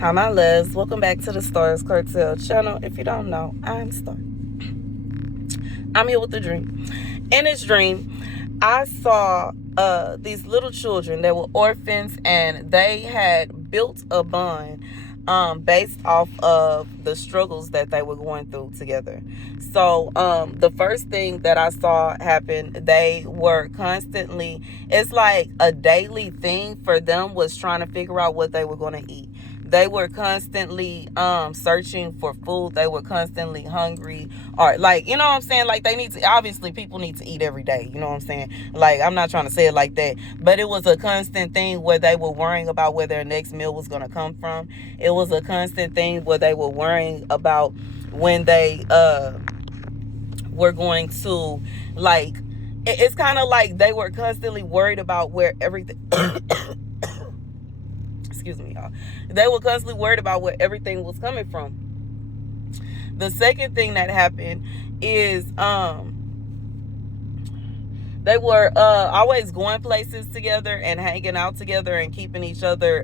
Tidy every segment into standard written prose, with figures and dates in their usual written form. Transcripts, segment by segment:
Hi, my loves. Welcome back to the Starscartel channel. If you don't know, I'm Star. I'm here with a dream. In this dream, I saw these little children that were orphans, and they had built a bond based off of the struggles that they were going through together. So the first thing that I saw happen, they were constantly, it's like a daily thing for them was trying to figure out what they were going to eat. They were constantly searching for food. They were constantly hungry, or like, you know what I'm saying? Like, they need to, obviously people need to eat every day. You know what I'm saying? Like, I'm not trying to say it like that, but it was a constant thing where they were worrying about where their next meal was going to come from. It was a constant thing where they were worrying about when they were going to, like, it's kind of like they were constantly worried about where everything excuse me, y'all. They were constantly worried about where everything was coming from. The second thing that happened is they were always going places together and hanging out together and keeping each other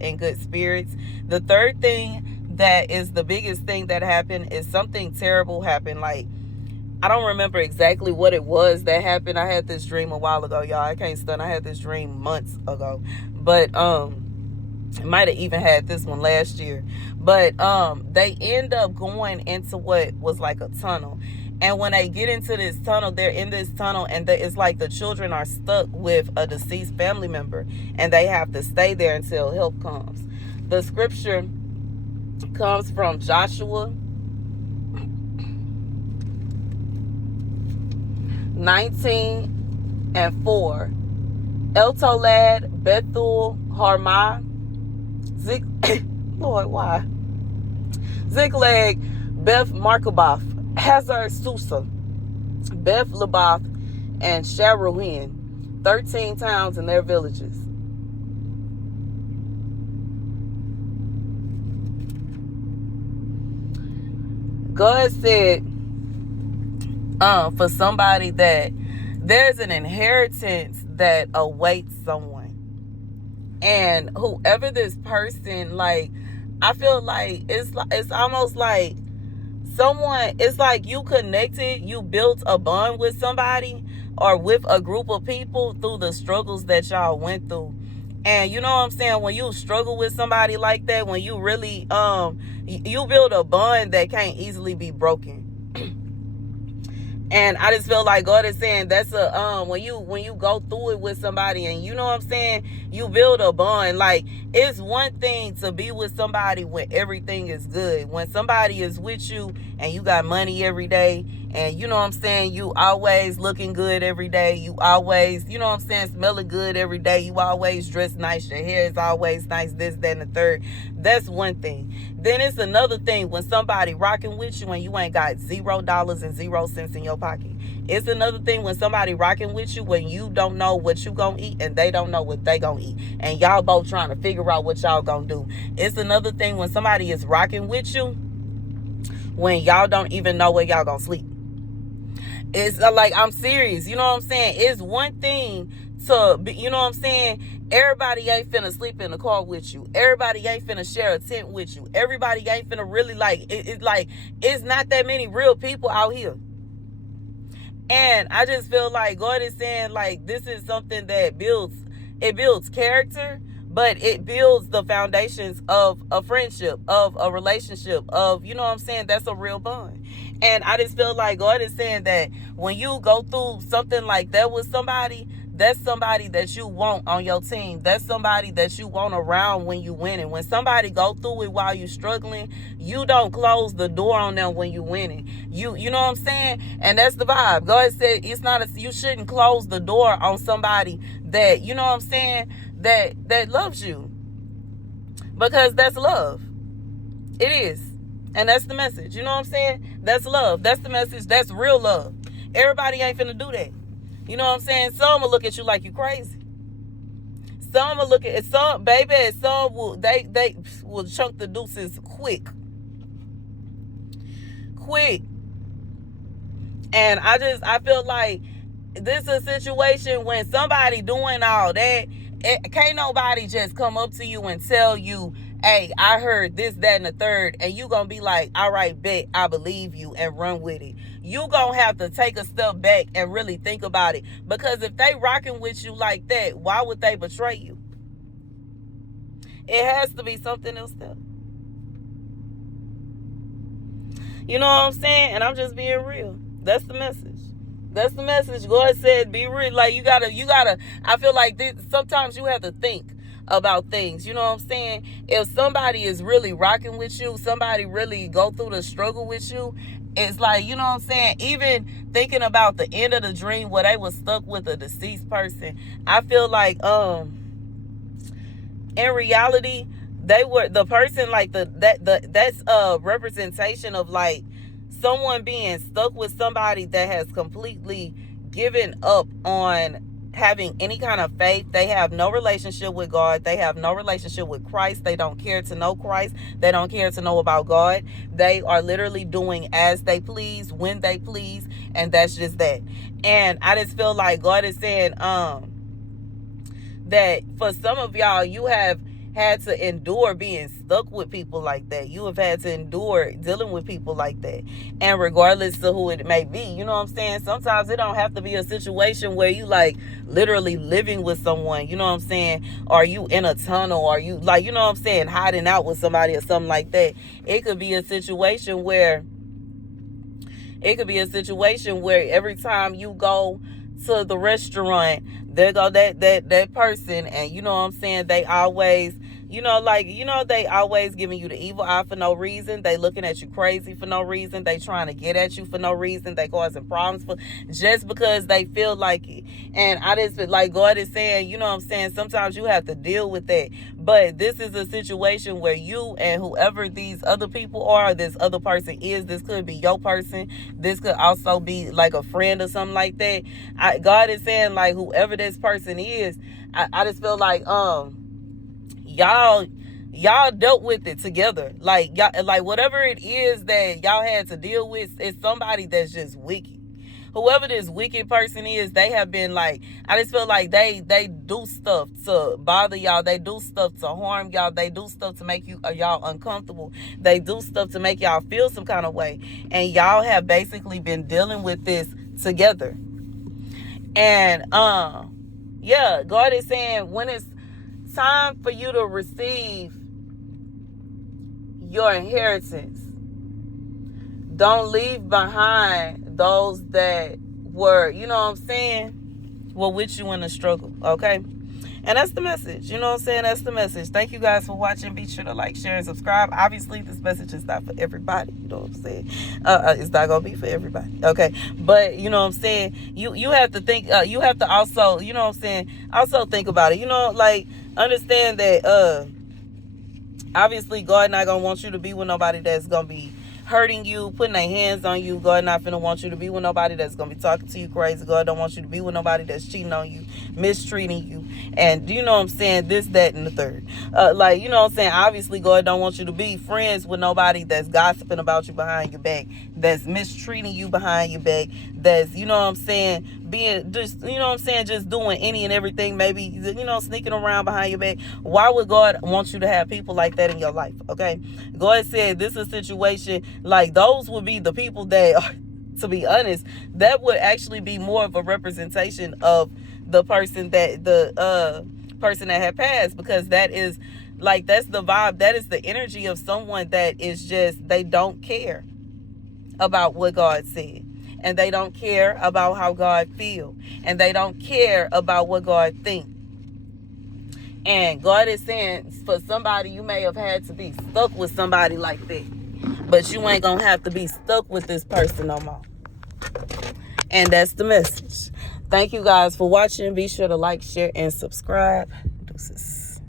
in good spirits. The third thing that is the biggest thing that happened is something terrible happened. Like, I don't remember exactly what it was that happened. I had this dream a while ago, y'all. I can't stun. I had this dream months ago. But might have even had this one last year, but they end up going into what was like a tunnel, and when they get into this tunnel, they're in this tunnel, and it's like the children are stuck with a deceased family member, and they have to stay there until help comes. The scripture comes from Joshua 19:4. Eltolad, Bethul, Harmah, Lord, why? Ziklag, Beth Markaboth, Hazar Susa, Beth Labath, and Sharuhin, 13 towns and their villages. God said for somebody that there's an inheritance that awaits someone. And whoever this person, like, I feel like it's almost like someone, it's like you connected, you built a bond with somebody or with a group of people through the struggles that y'all went through. And you know what I'm saying? When you struggle with somebody like that, when you really you build a bond that can't easily be broken. And I just feel like God is saying that's a when you go through it with somebody, and you know what I'm saying, you build a bond. Like, it's one thing to be with somebody when everything is good. When somebody is with you and you got money every day, and you know what I'm saying, you always looking good every day, you always, you know what I'm saying, smelling good every day, you always dress nice, your hair is always nice, this, that, and the third. That's one thing. Then it's another thing when somebody rocking with you and you ain't got $0 and 0 cents in your pocket. It's another thing when somebody rocking with you when you don't know what you gonna eat and they don't know what they gonna eat, and y'all both trying to figure out what y'all gonna do. It's another thing when somebody is rocking with you when y'all don't even know where y'all gonna sleep. It's like, I'm serious, you know what I'm saying? It's one thing to be, you know what I'm saying, everybody ain't finna sleep in the car with you. Everybody ain't finna share a tent with you. Everybody ain't finna really, like, it's like, it's not that many real people out here. And I just feel like God is saying, like, this is something that builds character, but it builds the foundations of a friendship, of a relationship, of, you know what I'm saying, that's a real bond. And I just feel like God is saying that when you go through something like that with somebody, that's somebody that you want on your team. That's somebody that you want around when you winning. When somebody go through it while you struggling, you don't close the door on them when you winning. You know what I'm saying? And that's the vibe. God said it's not you shouldn't close the door on somebody that, you know what I'm saying, that loves you. Because that's love. It is. And that's the message. You know what I'm saying? That's love. That's the message. That's real love. Everybody ain't finna do that. You know what I'm saying? Some will look at you like you crazy. Some will look at some, baby, some will they will chunk the deuces quick. And I feel like this is a situation when somebody doing all that, can't nobody just come up to you and tell you, hey, I heard this, that, and the third, and you gonna be like, all right, bet, I believe you, and run with it. You gonna have to take a step back and really think about it. Because if they rocking with you like that, why would they betray you? It has to be something else there. You know what I'm saying? And I'm just being real. That's the message. That's the message. God said, be real. Like, you gotta, I feel like sometimes you have to think about things. You know what I'm saying? If somebody is really rocking with you, somebody really go through the struggle with you, it's like, you know what I'm saying? Even thinking about the end of the dream where they was stuck with a deceased person, I feel like, in reality, they were the person, like that's a representation of like someone being stuck with somebody that has completely given up on having any kind of faith. They have no relationship with God. They have no relationship with Christ. They don't care to know Christ. They don't care to know about God. They are literally doing as they please, when they please, and that's just that. And I just feel like God is saying, that for some of y'all, you have had to endure being stuck with people like that. You have had to endure dealing with people like that. And regardless of who it may be, you know what I'm saying? Sometimes it don't have to be a situation where you like literally living with someone, you know what I'm saying? Are you in a tunnel? Are you like, you know what I'm saying, hiding out with somebody or something like that? It could be a situation where every time you go to the restaurant, there go that person, and you know what I'm saying, they always, they always giving you the evil eye for no reason. They looking at you crazy for no reason. They trying to get at you for no reason. They causing problems for just because they feel like it. And I just feel like God is saying, you know what I'm saying, sometimes you have to deal with that. But this is a situation where you and whoever these other people are, this other person is, this could be your person. This could also be like a friend or something like that. God is saying, like, whoever this person is, I just feel like y'all dealt with it together. Like, y'all, like whatever it is that y'all had to deal with, is somebody that's just wicked. Whoever this wicked person is, they have been like, I just feel like they do stuff to bother y'all. They do stuff to harm y'all. They do stuff to make y'all uncomfortable. They do stuff to make y'all feel some kind of way. And y'all have basically been dealing with this together. And yeah, God is saying, when it's time for you to receive your inheritance, don't leave behind those that were, you know what I'm saying, were with you in the struggle, okay? And that's the message, you know what I'm saying? That's the message. Thank you guys for watching. Be sure to like, share, and subscribe. Obviously, this message is not for everybody, you know what I'm saying? It's not going to be for everybody, okay? But, you know what I'm saying? You have to think, you have to also, you know what I'm saying, also think about it. You know, like, understand that, obviously, God not going to want you to be with nobody that's going to be hurting you, putting their hands on you. God not finna want you to be with nobody that's gonna be talking to you crazy. God don't want you to be with nobody that's cheating on you, mistreating you, and you know what I'm saying, this, that, and the third. Like, you know what I'm saying, obviously God don't want you to be friends with nobody that's gossiping about you behind your back, that's mistreating you behind your back, that's, you know what I'm saying, being just, you know what I'm saying, just doing any and everything, maybe, you know, sneaking around behind your back. Why would God want you to have people like that in your life? Okay, God said this is a situation, like, those would be the people that are, to be honest, that would actually be more of a representation of the person that person that had passed, because that is like, that's the vibe, that is the energy of someone that is just, they don't care about what God said, and they don't care about how God feel, and they don't care about what God think. And God is saying, for somebody, you may have had to be stuck with somebody like that, but you ain't gonna have to be stuck with this person no more. And that's the message. Thank you guys for watching. Be sure to like, share, and subscribe. Deuces.